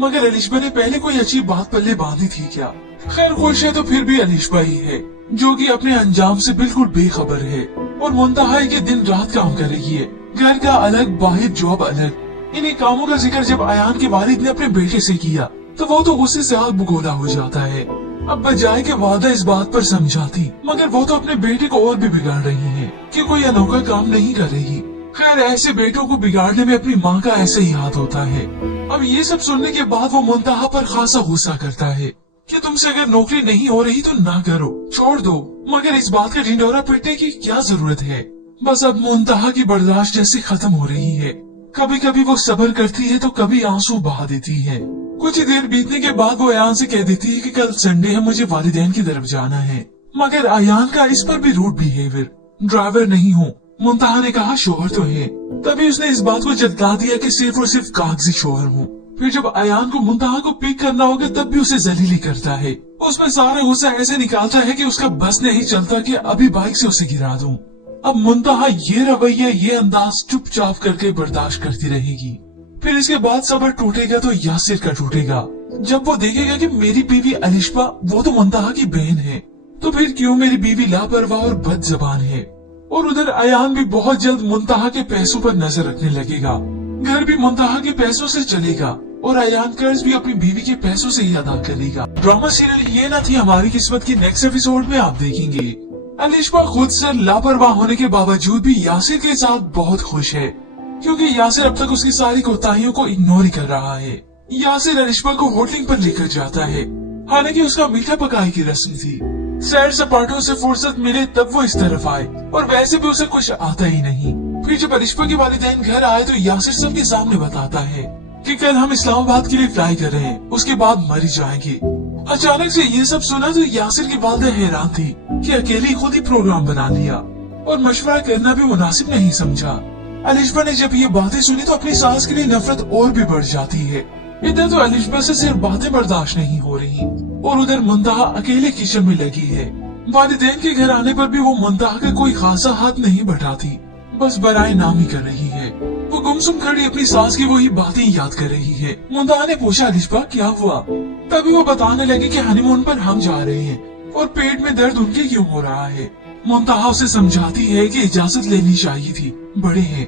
मगर अलिशबा ने पहले कोई अच्छी बात पल्ले बांधी थी क्या? खैर खुश है तो फिर भी अलिशबा ही है, जो कि अपने अंजाम से बिल्कुल बेखबर है और मुंतहा है कि दिन रात काम करेगी है। घर का अलग, बाहर जॉब अलग। इन्हीं कामों का जिक्र जब अयान के वालिद ने अपने बेटे से किया तो वो तो गुस्से से आग बगोला हो जाता है। अब बजाय के वादा इस बात पर समझाती, मगर वो तो अपने बेटे को और भी बिगाड़ रही है कि कोई अनोखा काम नहीं करेगी। खैर ऐसे बेटों को बिगाड़ने में अपनी माँ का ऐसा ही हाथ होता है। अब ये सब सुनने के बाद वो मुंतहा पर खासा गुस्सा करता है कि तुमसे अगर नौकरी नहीं हो रही तो ना करो, छोड़ दो, मगर इस बात का ढिंढोरा पीटने की क्या जरूरत है। बस अब मुंतहा की बर्दाश्त जैसे खत्म हो रही है। कभी कभी वो सब्र करती है तो कभी आंसू बहा देती है। कुछ ही देर बीतने के बाद वो अयान से कह देती है कि कल संडे है, मुझे वालिदैन की तरफ जाना है। मगर अयान का इस पर भी रूड बिहेवियर। ड्राइवर नहीं हूँ, मुंतहा ने कहा शोहर तो है। तभी उसने इस बात को जता दिया कि सिर्फ और सिर्फ कागजी शोहर हूँ। फिर जब अयान को मुंतहा को पिक करना होगा तब भी उसे जलीली करता है। उसमें सारा गुस्सा ऐसे निकालता है कि उसका बस नहीं चलता कि अभी बाइक से उसे गिरा दूं। अब मुंतहा ये रवैया, ये अंदाज चुपचाप करके बर्दाश्त करती रहेगी। फिर इसके बाद सब्र टूटेगा तो यासिर का टूटेगा। जब वो देखेगा कि मेरी बीवी अलिशबा वो तो मुंतहा की बहन है, तो फिर क्यों मेरी बीवी लापरवाह और बदजबान है। और उधर अयान भी बहुत जल्द मुंतहा के पैसों पर नजर रखने लगेगा। घर भी मुंतहा के पैसों से चलेगा और अयान कर्ज भी अपनी बीवी के पैसों से ही अदा करेगा। ड्रामा सीरियल ये ना थी हमारी किस्मत की नेक्स्ट एपिसोड में आप देखेंगे अलिशबा खुद से लापरवाह होने के बावजूद भी यासिर के साथ बहुत खुश है, क्योंकि यासिर अब तक उसकी सारी कोताहियों को इग्नोर ही कर रहा है। यासिर अलिशबा को होटलिंग पर लेकर जाता है, हालांकि उसका मीठा पकाई की रस्म थी। सैर सपाटों से फुर्सत मिले तब वो इस तरफ आए और वैसे भी उसे कुछ आता ही नहीं। फिर जब अलिशबा के वालिदैन घर आए तो यासिर सबके सामने बताता है कि कल हम इस्लामाबाद के लिए फ्लाई कर रहे हैं, उसके बाद मर जाएंगे। अचानक से ये सब सुना तो यासिर की वालिदा हैरान थी कि अकेले खुद ही प्रोग्राम बना लिया और मशवरा करना भी मुनासिब नहीं समझा। अलिशबा ने जब ये बातें सुनी तो अपनी सास के लिए नफरत और भी बढ़ जाती है। इधर तो अलिशबा से सिर्फ बातें बर्दाश्त नहीं हो रही और उधर मुंतहा अकेले किचन में लगी है। वालिदैन के घर आने पर भी वो मुंतहा का कोई खासा हाथ नहीं बढ़ाती, बस बराए नाम ही कर रही है। वो गुमसुम खड़ी अपनी सास की वही बातें याद कर रही है। मुंतहा ने पूछा, अलिशबा क्या हुआ? तभी वो बताने लगी कि हनीमून पर हम जा रहे हैं और पेट में दर्द उनके क्यों हो रहा है। मुंतहा उसे समझाती है कि इजाजत लेनी चाहिए थी, बड़े हैं।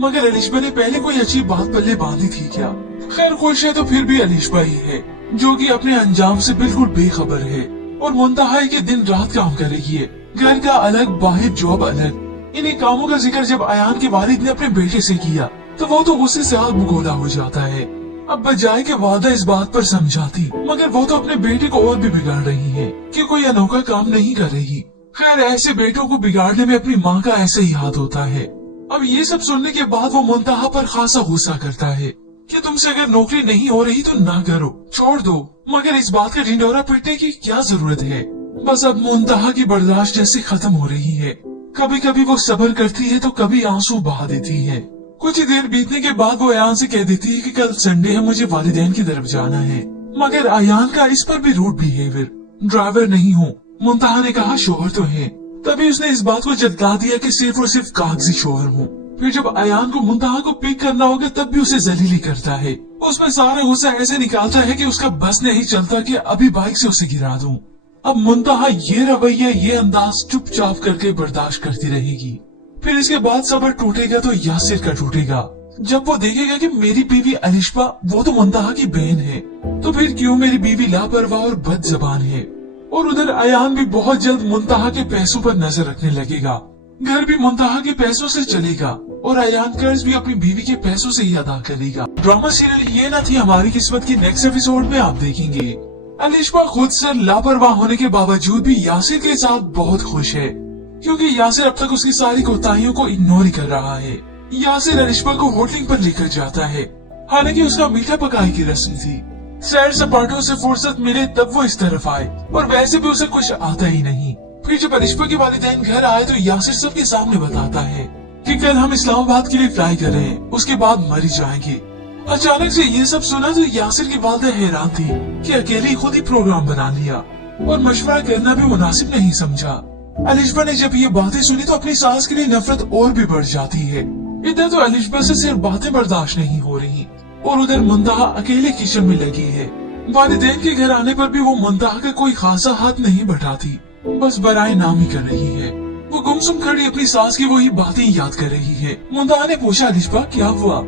मगर अलिशबा ने पहले कोई अच्छी बात पल्ले बांधी थी क्या? खैर खुश है तो फिर भी अलिशबा ही है जो कि अपने अंजाम से बिल्कुल बेखबर है और मुंतहा के दिन रात काम कर रही है। घर का अलग, बाहर जॉब अलग। इन्हीं कामों का जिक्र जब अयान के वालिद ने अपने बेटे से किया तो वो तो गुस्से से आग बगोला हो जाता है। अब बजाय के वादा इस बात पर समझाती, मगर वो तो अपने बेटे को और भी बिगाड़ रही है कि कोई अनोखा काम नहीं कर रही। खैर ऐसे बेटों को बिगाड़ने में अपनी माँ का ऐसे ही हाथ होता है। अब ये सब सुनने के बाद वो मुंतहा पर खासा गुस्सा करता है कि तुमसे अगर नौकरी नहीं हो रही तो ना करो, छोड़ दो। मगर इस बात का ढिंढोरा पीटने की क्या जरूरत है? बस अब मुंतहा की बर्दाश्त जैसे खत्म हो रही है। कभी कभी वो सब्र करती है तो कभी आंसू बहा देती है। कुछ ही देर बीतने के बाद वो अयान से कह देती है कि कल संडे है, मुझे वालिदैन की तरफ जाना है। मगर अयान का इस पर भी रूड बिहेवियर। ड्राइवर नहीं हूँ, मुंतहा ने कहा, शोहर तो है। तभी उसने इस बात को जतला दिया कि सिर्फ और सिर्फ कागजी शोहर हूँ। फिर जब अयान को मुंतहा को पिक करना होगा तब भी उसे जलीली करता है। उसमें सारा गुस्सा ऐसे निकालता है कि उसका बस नहीं चलता कि अभी बाइक से उसे गिरा दूं। अब मुंतहा ये रवैया, ये अंदाज चुपचाप करके बर्दाश्त करती रहेगी। फिर इसके बाद सब्र टूटेगा तो यासिर का टूटेगा। जब वो देखेगा कि मेरी बीवी अलिशबा वो तो मुंतहा की बहन है, तो फिर क्यों मेरी बीवी लापरवाह और बदजबान है। और उधर अयान भी बहुत जल्द मुंतहा के पैसों पर नजर रखने लगेगा। घर भी मुंतहा के पैसों से चलेगा और अयान कर्ज भी अपनी बीवी के पैसों से ही अदा करेगा। ड्रामा सीरियल ये ना थी हमारी किस्मत की नेक्स्ट एपिसोड में आप देखेंगे। अलिशबा खुद से लापरवाह होने के बावजूद भी यासिर के साथ बहुत खुश है, क्योंकि यासिर अब तक उसकी सारी कोताहियों को इग्नोर ही कर रहा है। यासिर अलिशबा को होटलिंग पर लेकर जाता है, हालांकि उसका मीठा पकाई की रस्म थी। सैर सपाटों से फुर्सत मिले तब वो इस तरफ आए और वैसे भी उसे कुछ आता ही नहीं। फिर जब अलिशबा के वालिदैन घर आए तो यासिर सबके सामने बताता है कि कल हम इस्लामाबाद के लिए फ्लाई कर रहे हैं, उसके बाद मर ही जाएंगे। अचानक से ये सब सुना तो यासिर की वालिदा हैरान थी कि अकेले खुद ही प्रोग्राम बना लिया और मशवरा करना भी मुनासिब नहीं समझा। अलिशबा ने जब ये बातें सुनी तो अपनी सास के लिए नफरत और भी बढ़ जाती है। इधर तो अलिशबा से सिर्फ बातें बर्दाश्त नहीं हो रही और उधर मुंतहा अकेले किचन में लगी है। वालिदैन के घर आने पर भी वो मुंतहा का कोई खासा हाथ नहीं बढ़ाती, बस बराए नाम ही कर रही है। वो गुमसुम खड़ी अपनी सास की वही बातें याद कर रही है। मुंतहा ने पूछा, अलिशबा क्या हुआ?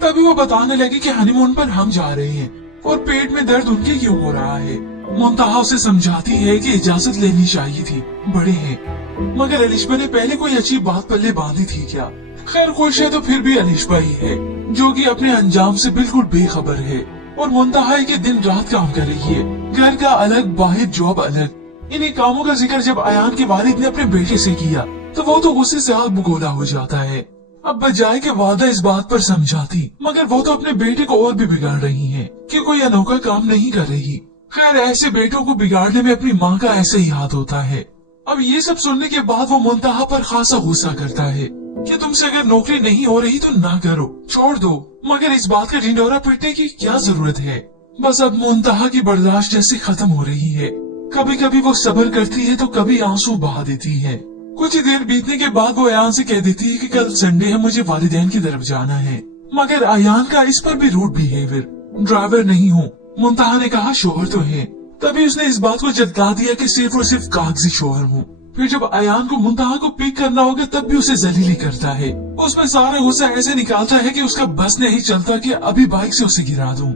तभी वो बताने लगी कि हनीमून पर हम जा रहे हैं और पेट में दर्द उनके क्यों हो रहा है। मुंतहा उसे समझाती है कि इजाजत लेनी चाहिए थी, बड़े हैं। मगर अलिशबा ने पहले कोई अच्छी बात पल्ले बांधी थी क्या? खैर खुश है तो फिर भी अलिशबा ही है जो कि अपने अंजाम से बिल्कुल बेखबर है और मुंतहा के दिन रात काम कर रही है। घर का अलग, बाहर जॉब अलग। इन्हीं कामों का जिक्र जब अयान के वालिद ने अपने बेटे से किया तो वो तो गुस्से से आग बगोला हो जाता है। अब बजाय के वादा इस बात पर समझाती, मगर वो तो अपने बेटे को और भी बिगाड़ रही है कि कोई अनोखा काम नहीं कर रही। खैर ऐसे बेटों को बिगाड़ने में अपनी माँ का ऐसे ही हाथ होता है। अब ये सब सुनने के बाद वो मुंतहा पर खासा गुस्सा करता है कि तुमसे अगर नौकरी नहीं हो रही तो ना करो, छोड़ दो। मगर इस बात का ढिंढोरा पीटने की क्या जरूरत है? बस अब मुंतहा की बर्दाश्त जैसे खत्म हो रही है। कभी कभी वो सब्र करती है तो कभी आंसू बहा देती है। कुछ ही देर बीतने के बाद वो अयान से कह देती है कि कल संडे है, मुझे वालिदैन की तरफ जाना है। मगर अयान का इस पर भी रूड बिहेवियर। ड्राइवर नहीं हूँ, मुंतहा ने कहा, शोहर तो है। तभी उसने इस बात को जतला दिया कि सिर्फ और सिर्फ कागजी शोहर हूँ। फिर जब अयान को मुंतहा को पिक करना होगा तब भी उसे जलीली करता है। उसमें सारा गुस्सा ऐसे निकालता है कि उसका बस नहीं चलता कि अभी बाइक से उसे गिरा दूं।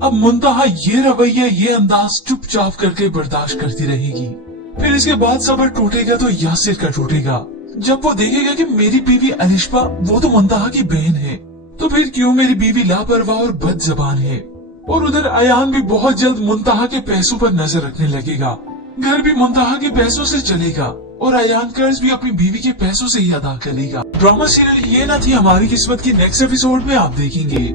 अब मुंतहा ये रवैया, ये अंदाज चुपचाप करके बर्दाश्त करती रहेगी। फिर इसके बाद सब्र टूटेगा तो यासिर का टूटेगा। जब वो देखेगा कि मेरी बीवी अलिशबा वो तो मुंतहा की बहन है, तो फिर क्यों मेरी बीवी लापरवाह और बदजबान है। और उधर अयान भी बहुत जल्द मुंतहा के पैसों पर नजर रखने लगेगा। घर भी मुंतहा के पैसों से चलेगा और अयान कर्ज भी अपनी बीवी के पैसों से ही अदा करेगा। ड्रामा सीरियल ये ना थी हमारी किस्मत की नेक्स्ट एपिसोड में आप देखेंगे।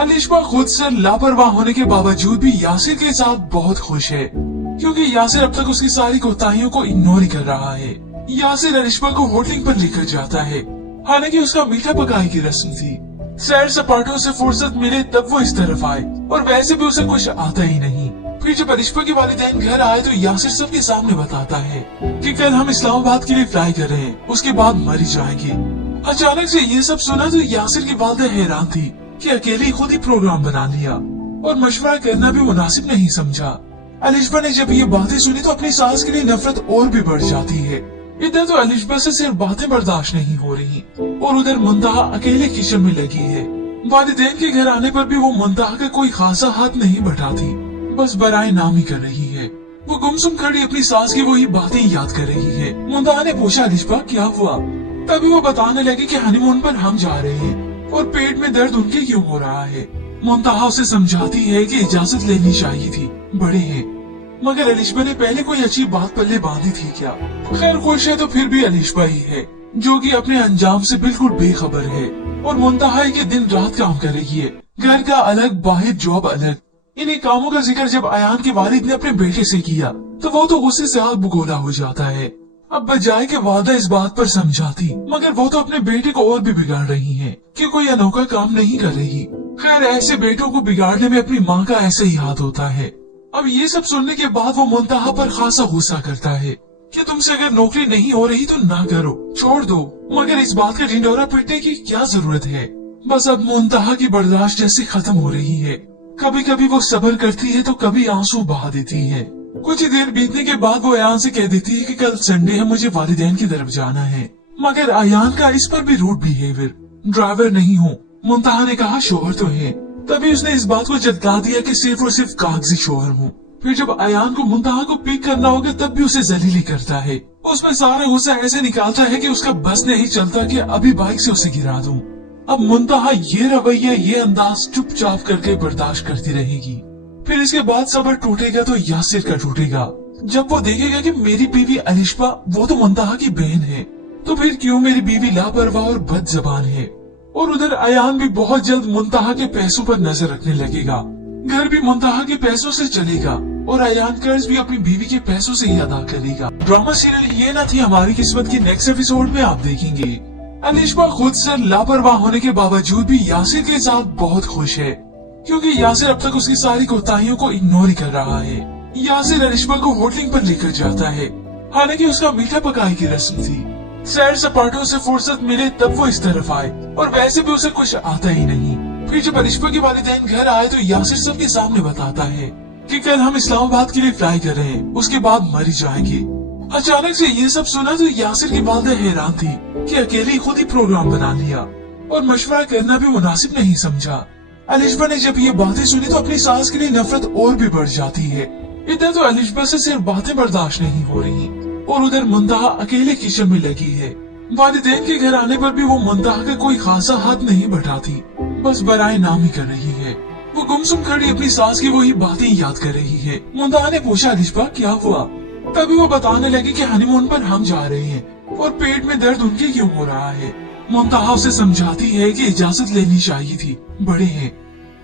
अलिशबा खुद से लापरवाह होने के बावजूद भी यासिर के साथ बहुत खुश है, क्योंकि यासिर अब तक उसकी सारी कोताहियों को इग्नोर ही कर रहा है। यासिर अलिशबा को होटलिंग पर लेकर जाता है, हालांकि उसका मीठा पकाई की रस्म थी। सैर सपाटों से फुर्सत मिले तब वो इस तरफ आए और वैसे भी उसे कुछ आता ही नहीं। फिर जब अलिशबा के वालिदैन घर आए तो यासिर सबके सामने बताता है कि कल हम इस्लामाबाद के लिए फ्लाई कर रहे हैं, उसके बाद मर जाएंगे। अचानक से ये सब सुना तो यासिर की वालिदा हैरान थी कि अकेले खुद ही प्रोग्राम बना लिया और मशवरा करना भी मुनासिब नहीं समझा। अलिशबा ने जब ये बातें सुनी तो अपनी सास के लिए नफरत और भी बढ़ जाती है। इधर तो अलिशबा से सिर्फ बातें बर्दाश्त नहीं हो रही और उधर मुंतहा अकेले किचन में लगी है। वालिदैन के घर आने पर भी वो मुंतहा का कोई खासा हाथ नहीं बढ़ाती, बस बराए नाम ही कर रही है। वो गुमसुम खड़ी अपनी सास की वही बातें याद कर रही है। मुंतहा ने पूछा, अलिशबा क्या हुआ? तभी वो बताने लगी कि हनीमून पर हम जा रहे हैं और पेट में दर्द उनके क्यों हो रहा है। मुंतहा उसे समझाती है कि इजाजत लेनी चाहिए थी, बड़े हैं। मगर अलिशबा ने पहले कोई अच्छी बात पल्ले बांधी थी क्या? खैर खुश है तो फिर भी अलिशबा ही है जो कि अपने अंजाम से बिल्कुल बेखबर है और मुंतहा है कि दिन रात काम कर रही है, घर का अलग, बाहर जॉब अलग। इन्हीं कामों का जिक्र जब अयान के वालिद ने अपने बेटे से किया तो वो तो गुस्से से आग बगोला हो जाता है। अब बजाय के वादा इस बात पर समझाती, मगर वो तो अपने बेटे को और भी बिगाड़ रही है कि कोई अनोखा काम नहीं कर रही। खैर ऐसे बेटों को बिगाड़ने में अपनी माँ का ऐसे ही हाथ होता है। अब ये सब सुनने के बाद वो मुंतहा पर खासा गुस्सा करता है कि तुमसे अगर नौकरी नहीं हो रही तो ना करो, छोड़ दो, मगर इस बात का ढिंढोरा पीटने की क्या जरूरत है। बस अब मुंतहा की बर्दाश्त जैसे खत्म हो रही है। कभी कभी वो सब्र करती है तो कभी आंसू बहा देती है। कुछ ही देर बीतने के बाद वो अयान से कह देती है कि कल संडे है, मुझे वालिदैन की तरफ जाना है। मगर अयान का इस पर भी रूड बिहेवियर। ड्राइवर नहीं हूँ, मुंतहा ने कहा, शोहर तो है। तभी उसने इस बात को जता दिया कि सिर्फ और सिर्फ कागजी शोहर हूँ। फिर जब अयान को मुंतहा को पिक करना होगा तब भी उसे जलीली करता है। उसमें सारा गुस्सा ऐसे निकालता है कि उसका बस नहीं चलता कि अभी बाइक से उसे गिरा दूं। अब मुंतहा ये रवैया, ये अंदाज चुपचाप करके बर्दाश्त करती रहेगी। फिर इसके बाद सब्र टूटेगा तो यासिर का टूटेगा। जब वो देखेगा कि मेरी बीवी अलिशबा वो तो मुंतहा की बहन है, तो फिर क्यों मेरी बीवी लापरवाह और बदजबान है। और उधर अयान भी बहुत जल्द मुंतहा के पैसों पर नजर रखने लगेगा। घर भी मुंतहा के पैसों से चलेगा और अयान कर्ज भी अपनी बीवी के पैसों से ही अदा करेगा। ड्रामा सीरियल ये ना थी हमारी किस्मत की नेक्स्ट एपिसोड में आप देखेंगे। अलिशबा खुद से लापरवाह होने के बावजूद भी यासिर के साथ बहुत खुश है, क्योंकि यासिर अब तक उसकी सारी कोताहियों को इग्नोर ही कर रहा है। यासिर अलिशबा को होटलिंग पर लेकर जाता है, हालांकि उसका मीठा पकाई की रस्म थी। सैर सपाटों से फुर्सत मिले तब वो इस तरफ आए और वैसे भी उसे कुछ आता ही नहीं। फिर जब अलिशबा के वालिदैन घर आए तो यासिर सबके सामने बताता है कि कल हम इस्लामाबाद के लिए फ्लाई कर रहे हैं, उसके बाद मर जाएंगे। अचानक से ये सब सुना तो यासिर की वालिदा हैरान थी कि अकेले खुद ही प्रोग्राम बना लिया और मशवरा करना भी मुनासिब नहीं समझा। अलिशबा ने जब ये बातें सुनी तो अपनी सास के लिए नफरत और भी बढ़ जाती है। इधर तो अलिशबा से सिर्फ बातें बर्दाश्त नहीं हो रही और उधर मुंतहा अकेले किचन में लगी है। वालिदैन के घर आने पर भी वो मुंतहा का कोई खासा हाथ नहीं बढ़ाती, बस बराए नाम ही कर रही है। वो गुमसुम खड़ी अपनी सास की वही बातें याद कर रही है। मुंतहा ने पूछा, अलिशबा क्या हुआ? तभी वो बताने लगी कि हनीमून पर हम जा रहे हैं और पेट में दर्द उनके क्यों हो रहा है। मुंतहा उसे समझाती है कि इजाजत लेनी चाहिए थी, बड़े हैं।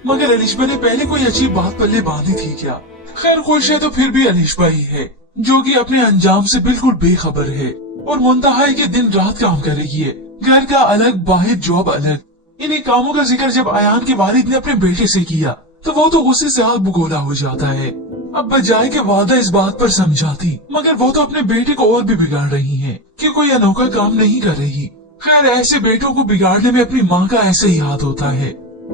मगर अलिशबा ने पहले कोई अच्छी बात पल्ले बांधी थी क्या? खैर खुश है तो फिर भी अलिशबा ही है जो कि अपने अंजाम से बिल्कुल बेखबर है और मुंतहा है कि दिन रात काम कर रही है, घर का अलग, बाहर जॉब अलग। इन्हीं कामों का जिक्र जब अयान के वालिद ने अपने बेटे से किया तो वो तो गुस्से से आग बगोला हो जाता है। अब बजाय के वादा इस बात पर समझाती, मगर वो तो अपने बेटे को और भी बिगाड़ रही है कि कोई अनोखा काम नहीं कर रही। खैर ऐसे बेटों को बिगाड़ने में अपनी माँ का ऐसे ही हाथ होता है।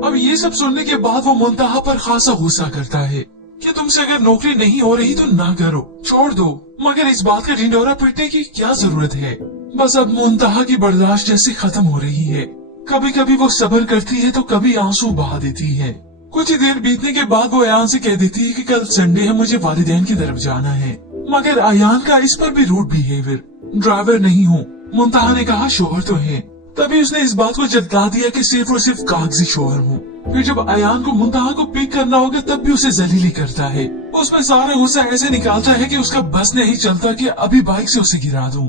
अब ये सब सुनने के बाद वो मुंतहा पर खासा गुस्सा करता है कि तुमसे अगर नौकरी नहीं हो रही तो ना करो, छोड़ दो, मगर इस बात का ढिंढोरा पीटने की क्या जरूरत है। बस अब मुंतहा की बर्दाश्त जैसे खत्म हो रही है। कभी कभी वो सब्र करती है तो कभी आंसू बहा देती है। कुछ ही देर बीतने के बाद वो अयान से कह देती है कि कल संडे है, मुझे वालिदैन की तरफ जाना है। मगर अयान का इस पर भी रूड बिहेवियर। ड्राइवर नहीं हूँ, मुंतहा ने कहा, शोहर तो है। तभी उसने इस बात को जता दिया कि सिर्फ और सिर्फ कागजी शोहर हूँ। फिर जब अयान को मुंतहा को पिक करना होगा तब भी उसे जलीली करता है। उसमें सारा गुस्सा ऐसे निकालता है कि उसका बस नहीं चलता कि अभी बाइक से उसे गिरा दूं।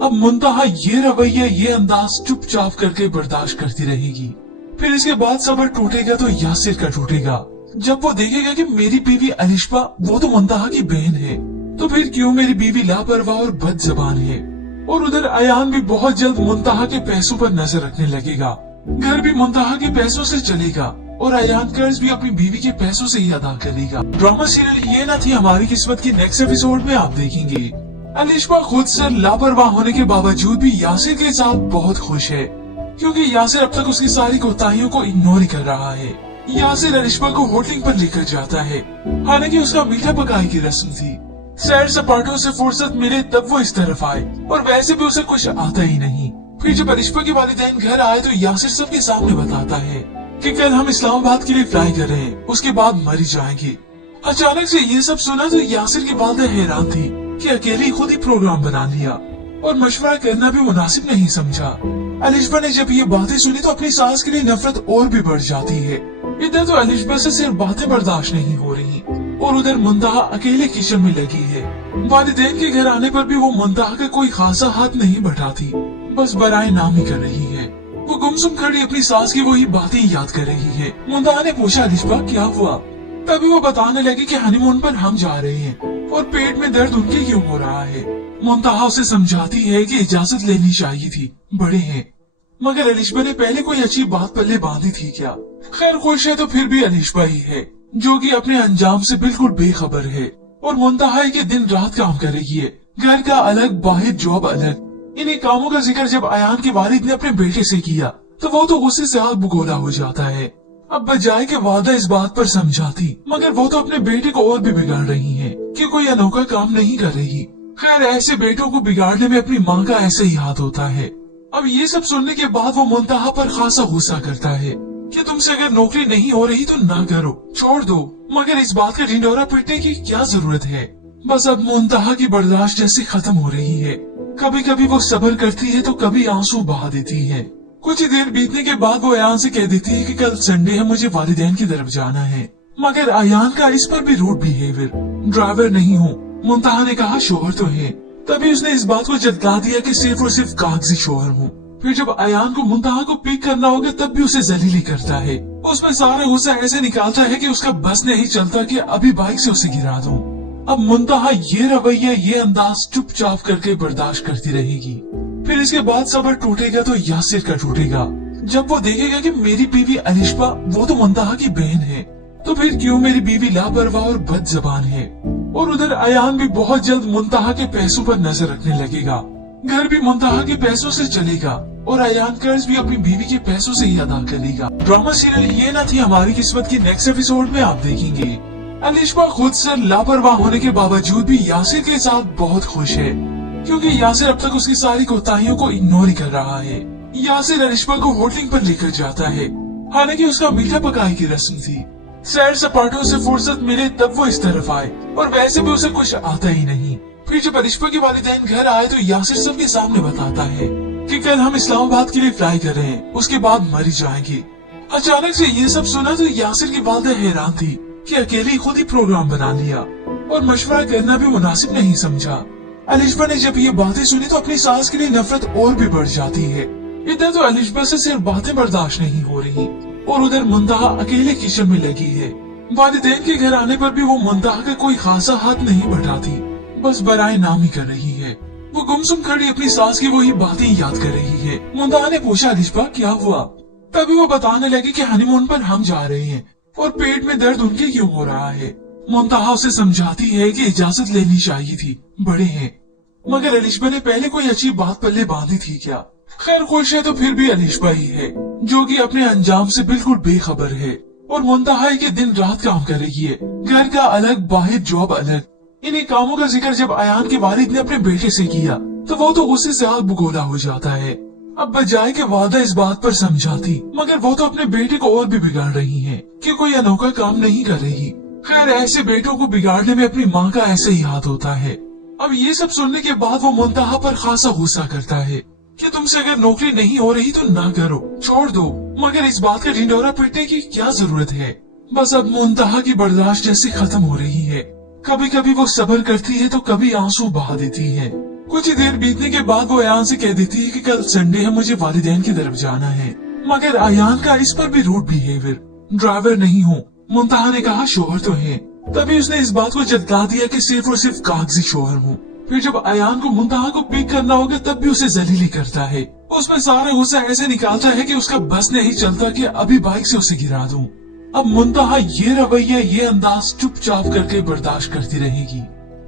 अब मुंतहा ये रवैया, ये अंदाज चुपचाप करके बर्दाश्त करती रहेगी। फिर इसके बाद सब्र टूटेगा तो यासिर का टूटेगा। जब वो देखेगा कि मेरी बीवी अलिशबा वो तो मुंतहा की बहन है, तो फिर क्यों मेरी बीवी लापरवाह और बदजबान है। और उधर अयान भी बहुत जल्द मुंतहा के पैसों पर नजर रखने लगेगा। घर भी मुंतहा के पैसों से चलेगा और अयान कर्ज भी अपनी बीवी के पैसों से ही अदा करेगा। ड्रामा सीरियल ये ना थी हमारी किस्मत की नेक्स्ट एपिसोड में आप देखेंगे अलिशबा खुद से लापरवाह होने के बावजूद भी यासिर के साथ बहुत खुश है, क्योंकि यासिर अब तक उसकी सारी कोताहियों को इग्नोर ही कर रहा है। यासिर अलिशबा को होटलिंग पर लेकर जाता है, हालांकि उसका मीठा पकाई की रस्म थी। सैर सपाटों से फुर्सत मिले तब वो इस तरफ आए, और वैसे भी उसे कुछ आता ही नहीं। फिर जब अलिशबा के वालिदैन घर आए तो यासिर सबके सामने बताता है कि कल हम इस्लामाबाद के लिए फ्लाई कर रहे हैं, उसके बाद मर ही जाएंगे। अचानक से ये सब सुना तो यासिर की वालिदा हैरान थी कि अकेले खुद ही प्रोग्राम बना लिया और मशवरा करना भी मुनासिब नहीं समझा। अलिशबा ने जब ये बातें सुनी तो अपनी सास के लिए नफरत और भी बढ़ जाती है। इधर तो अलिशबा से सिर्फ बातें बर्दाश्त नहीं हो रही और उधर मुंतहा अकेले किचन में लगी है। वालिदैन के घर आने पर भी वो मुंतहा का कोई खासा हाथ नहीं बढ़ाती, बस बराए नाम ही कर रही है। वो गुमसुम खड़ी अपनी सास की वही बातें याद कर रही है। मुंतहा ने पूछा अलिशबा क्या हुआ? तभी वो बताने लगी कि हनीमून पर हम जा रहे हैं और पेट में दर्द उनके क्यों हो रहा है। मुंतहा उसे समझाती है कि इजाजत लेनी चाहिए थी, बड़े हैं। मगर अलिशबा ने पहले कोई अच्छी बात पल्ले बांधी थी क्या? खैर खुश है तो फिर भी अलिशबा ही है जो कि अपने अंजाम से बिल्कुल बेखबर है और मुंतहा है कि दिन रात काम कर रही है, घर का अलग बाहर जॉब अलग। इन्हीं कामों का जिक्र जब अयान के वालिद ने अपने बेटे से किया तो वो तो गुस्से से आग बगोला हो जाता है। अब बजाय के वादा इस बात पर समझाती, मगर वो तो अपने बेटे को और भी बिगाड़ रही है कि कोई अनोखा काम नहीं कर रही। खैर ऐसे बेटों को बिगाड़ने में अपनी माँ का ऐसे ही हाथ होता है। अब ये सब सुनने के बाद वो मुंतहा पर खासा गुस्सा करता है कि तुमसे अगर नौकरी नहीं हो रही तो ना करो, छोड़ दो। मगर इस बात का ढिंढोरा पीटने की क्या जरूरत है? बस अब मुंतहा की बर्दाश्त जैसे खत्म हो रही है। कभी कभी वो सब्र करती है तो कभी आंसू बहा देती है। कुछ ही देर बीतने के बाद वो अयान से कह देती है कि कल संडे है, मुझे वालिदैन की तरफ जाना है। मगर अयान का इस पर भी रूड बिहेवियर। ड्राइवर नहीं हूँ, मुंतहा ने कहा शोहर तो है। तभी उसने इस बात को जतला दिया कि सिर्फ और सिर्फ कागजी शोहर हूँ। फिर जब अयान को मुंतहा को पिक करना होगा तब भी उसे जलीली करता है। उसमें सारा गुस्सा ऐसे निकालता है कि उसका बस नहीं चलता कि अभी बाइक से उसे गिरा दूं। अब मुंतहा ये रवैया ये अंदाज चुपचाप करके बर्दाश्त करती रहेगी। फिर इसके बाद सब्र टूटेगा तो यासिर का टूटेगा जब वो देखेगा कि मेरी बीवी अलिशबा वो तो मुंतहा की बहन है, तो फिर क्यों मेरी बीवी लापरवाह और बदजबान है। और उधर अयान भी बहुत जल्द मुंतहा के पैसों पर नजर रखने लगेगा। घर भी मुंतहा के पैसों से चलेगा और अयान कर्ज भी अपनी बीवी के पैसों से ही अदा करेगा। ड्रामा सीरियल ये ना थी हमारी किस्मत की नेक्स्ट एपिसोड में आप देखेंगे अलिशबा खुद से लापरवाह होने के बावजूद भी यासिर के साथ बहुत खुश है, क्योंकि यासिर अब तक उसकी सारी कोताहियों को इग्नोर ही कर रहा है। यासिर अलिशबा को होटलिंग पर लेकर जाता है, हालांकि उसका मीठा पकाई की रस्म थी। सैर सपाटों से फुर्सत मिले तब वो इस तरफ आए, और वैसे भी उसे कुछ आता ही नहीं। फिर जब अलिशबा के वालिदैन घर आए तो यासिर सबके सामने बताता है कि कल हम इस्लामाबाद के लिए फ्लाई कर रहे हैं, उसके बाद मर ही जाएंगे। अचानक से ये सब सुना तो यासिर की वालिदा हैरान थी कि अकेले खुद ही प्रोग्राम बना लिया और मशवरा करना भी मुनासिब नहीं समझा। अलिशबा ने जब ये बातें सुनी तो अपनी सास के लिए नफरत और भी बढ़ जाती है। इधर तो अलिशबा से सिर्फ बातें बर्दाश्त नहीं हो रही और उधर मुंतहा अकेले किचन में लगी है। वालिदैन के घर आने पर भी वो मुंतहा का कोई खासा हाथ नहीं बढ़ाती, बस बराए नाम ही कर रही है। वो गुमसुम खड़ी अपनी सास की वही बातें याद कर रही है। मुंतहा ने पूछा अलिशबा क्या हुआ? तभी वो बताने लगी कि हनीमून पर हम जा रहे हैं और पेट में दर्द उनके क्यों हो रहा है। मुंतहा उसे समझाती है कि इजाजत लेनी चाहिए थी, बड़े हैं। मगर अलिशबा ने पहले कोई अच्छी बात पल्ले बांधी थी क्या? खैर खुश है तो फिर भी अलिशबा ही है जो कि अपने अंजाम से बिल्कुल बेखबर है और मुंतहा है कि दिन रात काम कर रही है, घर का अलग बाहर जॉब अलग। इन्हीं कामों का जिक्र जब अयान के वालिद ने अपने बेटे से किया तो वो तो गुस्से से आग बगोला हो जाता है। अब बजाय के वादा इस बात पर समझाती, मगर वो तो अपने बेटे को और भी बिगाड़ रही है कि कोई अनोखा काम नहीं कर रही। खैर ऐसे बेटों को बिगाड़ने में अपनी माँ का ऐसे ही हाथ होता है। अब ये सब सुनने के बाद वो मुंतहा पर खासा गुस्सा करता है कि तुमसे अगर नौकरी नहीं हो रही तो ना करो, छोड़ दो। मगर इस बात का ढिंढोरा पीटने की क्या जरूरत है? बस अब मुंतहा की बर्दाश्त जैसे खत्म हो रही है। कभी कभी वो सब्र करती है तो कभी आंसू बहा देती है। कुछ ही देर बीतने के बाद वो अयान से कह देती है कि कल संडे है, मुझे वालिदैन की तरफ जाना है। मगर अयान का इस पर भी रूड बिहेवियर। ड्राइवर नहीं हूँ, मुंतहा ने कहा शोहर तो है। तभी उसने इस बात को जतला दिया कि सिर्फ और सिर्फ कागजी शोहर हूँ। फिर जब अयान को मुंतहा को पिक करना होगा तब भी उसे जलीली करता है। उसमें सारा गुस्सा ऐसे निकालता है कि उसका बस नहीं चलता कि अभी बाइक से उसे गिरा दूं। अब मुंतहा ये रवैया, ये अंदाज चुपचाप करके बर्दाश्त करती रहेगी।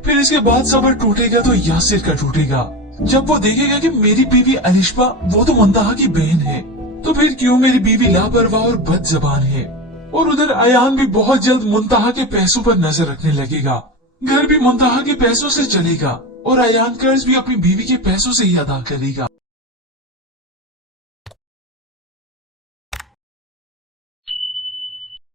फिर इसके बाद सब्र टूटेगा तो यासिर का टूटेगा, जब वो देखेगा कि मेरी बीवी अलिशबा वो तो मुंतहा की बहन है, तो फिर क्यों मेरी बीवी लापरवाह और बदजबान है। और उधर अयान भी बहुत जल्द मुंतहा के पैसों पर नजर रखने लगेगा। घर भी मुंतहा के पैसों से चलेगा और अयान कर्ज भी अपनी बीवी के पैसों से ही अदा करेगा।